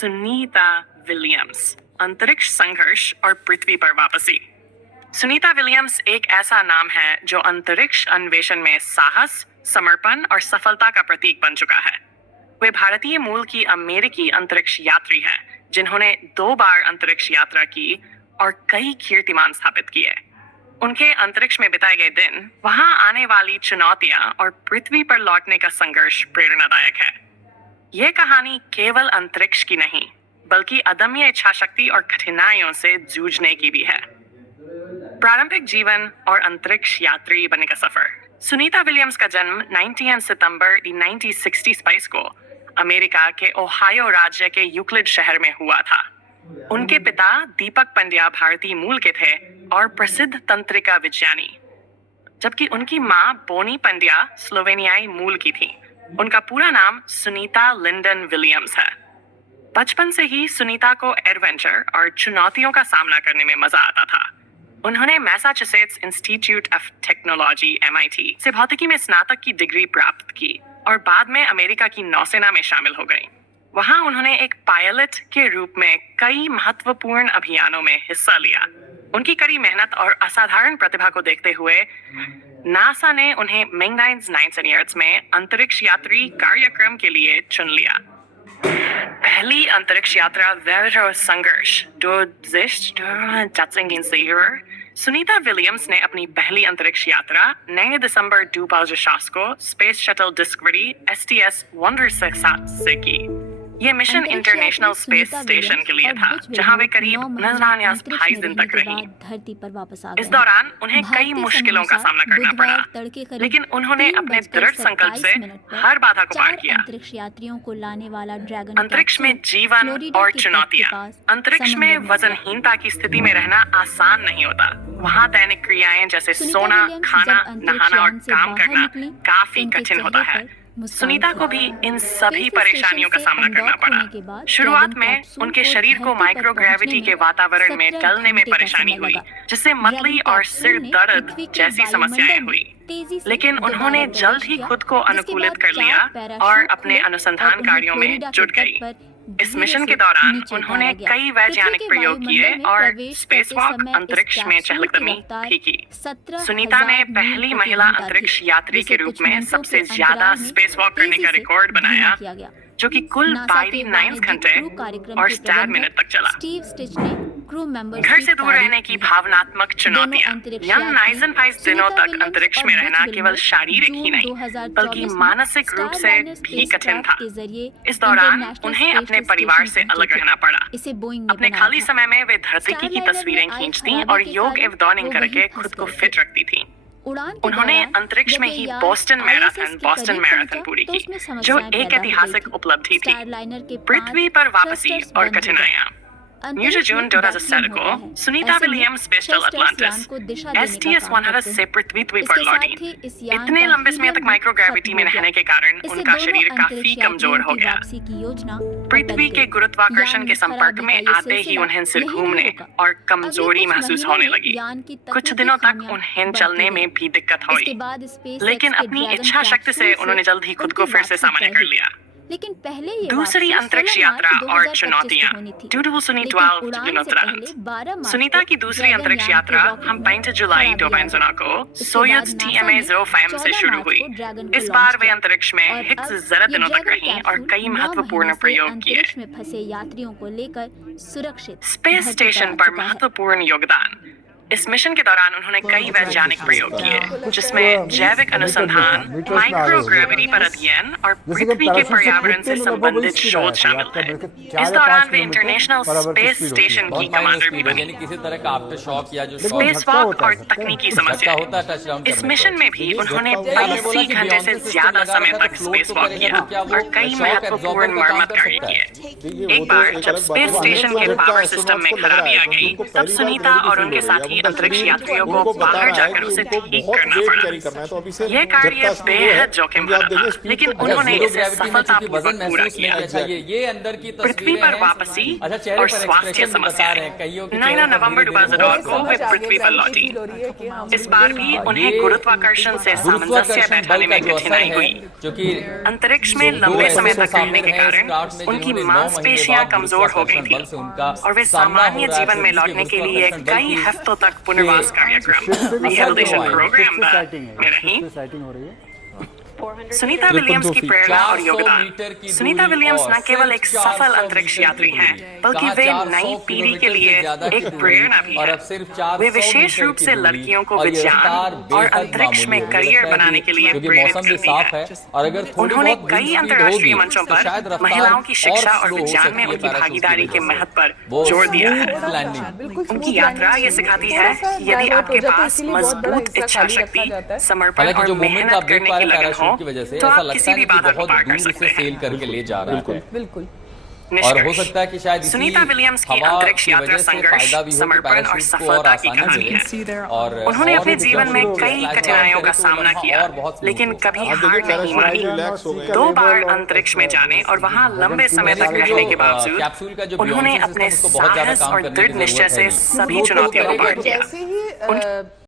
Sunita Williams, अंतरिक्ष संघर्ष और पृथ्वी पर वापसी। सुनीता विलियम्स एक ऐसा नाम है जो अंतरिक्ष अन्वेषण में साहस, समर्पण और सफलता का प्रतीक बन चुका है। वे भारतीय मूल की अमेरिकी अंतरिक्ष यात्री हैं, जिन्होंने 2 बार अंतरिक्ष यात्रा की और कई कीर्तिमान स्थापित किए। उनके अंतरिक्ष में बिताए गए दिन, वहां आने वाली चुनौतियां और पृथ्वी पर लौटने का संघर्ष प्रेरणादायक है। यह कहानी केवल अंतरिक्ष की नहीं, बल्कि अदम्य इच्छा शक्ति और कठिनाइयों से जूझने की भी है। प्रारंभिक जीवन और अंतरिक्ष यात्री बनने का सफर। सुनीता विलियम्स का जन्म 19 सितंबर 1960 को अमेरिका के ओहायो राज्य के यूक्लिड शहर में हुआ था। उनके पिता दीपक पंड्या भारतीय मूल के थे और प्रसिद्ध तंत्रिका विज्ञानी, जबकि उनकी मां बोनी पंड्या स्लोवेनियाई मूल की थी। उनका पूरा नाम सुनीता लिंडन विलियम्स है। बचपन से ही सुनीता को एडवेंचर और चुनौतियों का सामना करने में मजा आता था। उन्होंने Massachusetts institute of technology MIT से भौतिकी में स्नातक की डिग्री प्राप्त की और बाद में अमेरिका की नौसेना में शामिल हो गई। वहां उन्होंने एक पायलट के रूप में कई महत्वपूर्ण अभियानों में हिस्सा लिया। उनकी कड़ी मेहनत और असाधारण प्रतिभा को देखते हुए नासा ने उन्हें मैग्नाइट्स 9 एयर्स में अंतरिक्ष यात्री कार्यक्रम के लिए चुन लिया। पहली अंतरिक्ष यात्रा वेरो संघर्ष सुनीता विलियम्स ने अपनी पहली अंतरिक्ष यात्रा 9 दिसंबर 2006 को space shuttle discovery STS wonder से की। ये मिशन इंटरनेशनल स्पेस स्टेशन के लिए था, जहां वे करीब 29 दिन तक रही। धरती पर वापस आ गए। इस दौरान उन्हें कई मुश्किलों का सामना करना पड़ा, लेकिन उन्होंने अपने दृढ़ संकल्प से हर बाधा को पार किया। अंतरिक्ष यात्रियों को लाने वाला ड्रैगन अंतरिक्ष में जीवन और चुनौतियां। अंतरिक्ष में वजनहीनता की स्थिति में रहना आसान नहीं होता। वहाँ दैनिक क्रियाएं जैसे सोना, खाना, नहाना और काम करना काफी कठिन होता है। सुनीता को भी इन सभी परेशानियों का सामना करना पड़ा। शुरुआत में उनके शरीर को माइक्रोग्रेविटी के वातावरण में ढलने में परेशानी हुई, जिससे मतली और सिर दर्द जैसी समस्याएं हुई। लेकिन उन्होंने जल्द ही खुद को अनुकूलित कर लिया और अपने अनुसंधान कार्यों में जुट गई। इस मिशन के दौरान उन्होंने कई वैज्ञानिक प्रयोग किए और स्पेसवॉक अंतरिक्ष में चहलकदमी भी की। सुनीता ने पहली महिला अंतरिक्ष यात्री के रूप में सबसे ज्यादा स्पेसवॉक करने का रिकॉर्ड बनाया, जो कि कुल 22 घंटे और 7 मिनट तक चला। घर से दूर रहने की भावनात्मक चुनौतियां। यंग नाइजनफाइज दिनों तक अंतरिक्ष में रहना केवल शारीरिक ही नहीं, बल्कि मानसिक रूप से भी कठिन था। इस दौरान उन्हें अपने परिवार से अलग रहना पड़ा। अपने खाली समय में वे धरती की तस्वीरें खींचती और योग एवं दौड़िंग करके खुद को फिट रखती थी। उन्होंने अंतरिक्ष में ही बोस्टन मैराथन पूरी की, जो एक ऐतिहासिक उपलब्धि थी। पृथ्वी पर वापसी और कठिनाइयां। 9 जून 2007 को Sunita Williams space shuttle Atlantis STS 100 से पृथ्वी पर लौटी। इतने लंबे समय तक माइक्रोग्रेविटी में रहने के कारण उनका शरीर काफी कमजोर हो गया। पृथ्वी के गुरुत्वाकर्षण के संपर्क में आते ही उन्हें सिर घूमने और कमजोरी महसूस होने लगी। कुछ दिनों तक उन्हें चलने में भी दिक्कत हुई, लेकिन अपनी इच्छा शक्ति से उन्होंने जल्द ही खुद को फिर से सामान्य कर लिया। लेकिन पहले दूसरी अंतरिक्ष यात्रा और चुनौतियां। सुनीता की दूसरी अंतरिक्ष यात्रा हम 5 जुलाई 2019 को सोयुज TMA-05 से शुरू हुई। इस बार वे अंतरिक्ष में हिक्स ज़रा दिनों तक रहीं और कई महत्वपूर्ण प्रयोग किए। फंसे यात्रियों को लेकर सुरक्षित स्पेस स्टेशन पर महत्वपूर्ण योगदान। इस मिशन के दौरान उन्होंने कई वैज्ञानिक प्रयोग किए, जिसमें जैविक अनुसंधान, माइक्रोग्रेविटी पर अध्ययन और पृथ्वी के पर्यावरण से संबंधित शोध शामिल है। इस दौरान वे इंटरनेशनल स्पेस स्टेशन की कमांडर भी बनी। स्पेसवॉक और तकनीकी समस्या। इस मिशन में भी उन्होंने 80 घंटे से ज्यादा समय तक स्पेसवॉक किया और कई महत्वपूर्ण मरम्मत कार्य किए। एक बार जब स्पेस स्टेशन के पावर सिस्टम में खराबी आ गई, तब सुनीता और उनके साथी कई अंतरिक्ष यात्रियों को बाहर जाकर उसे ठीक करना पड़ा। यह कार्य बेहद जोखिम भरा था, लेकिन उन्होंने इसे सफलतापूर्वक पूरा किया। पृथ्वी पर वापसी और स्वास्थ्य समस्याएं। 9 नवंबर 2002 को वे पृथ्वी पर लौटी। इस बार भी उन्हें गुरुत्वाकर्षण से सामंजस्य बैठाने में कठिनाई हुई। अंतरिक्ष में लंबे समय तक रहने के कारण उनकी मांसपेशियां कमजोर हो गई थी और वे सामान्य जीवन में लौटने के लिए कई हफ्तों तक पुनर्वास कार्यक्रम रिहेबिलिटेशन प्रोग्राम में रही। सुनीता विलियम्स की प्रेरणा और योगदान। सुनीता विलियम्स न केवल एक सफल अंतरिक्ष यात्री हैं, बल्कि वे नई पीढ़ी के लिए एक प्रेरणा भी हैं। वे विशेष रूप से लड़कियों को विज्ञान और अंतरिक्ष में करियर बनाने के लिए प्रेरित करती हैं। उन्होंने कई अंतर्राष्ट्रीय मंचों पर महिलाओं की शिक्षा और विज्ञान में उनकी भागीदारी के महत्व पर जोर दिया है। उनकी यात्रा ये सिखाती है कि यदि आपके पास मजबूत इच्छा शक्ति, समर्पण और मेहनत करने की लगन हो, की वजह से ऐसा लगता है कि बहुत दूर से सेल करके ले जा रहा है। बिल्कुल। और हो सकता है कि शायद सुनीता विलियम्स की अंतरिक्ष यात्रा संघर्ष, समर्पण और सफलता की कहानी है। और उन्होंने अपने जीवन में कई कठिनाइयों का सामना किया, लेकिन कभी हार नहीं मानी। 2 बार अंतरिक्ष में जाने और वहां लंबे समय तक रहने के बावजूद उन्होंने अपने साहस और दृढ़ निश्चय से सभी चुनौतियों को पार किया।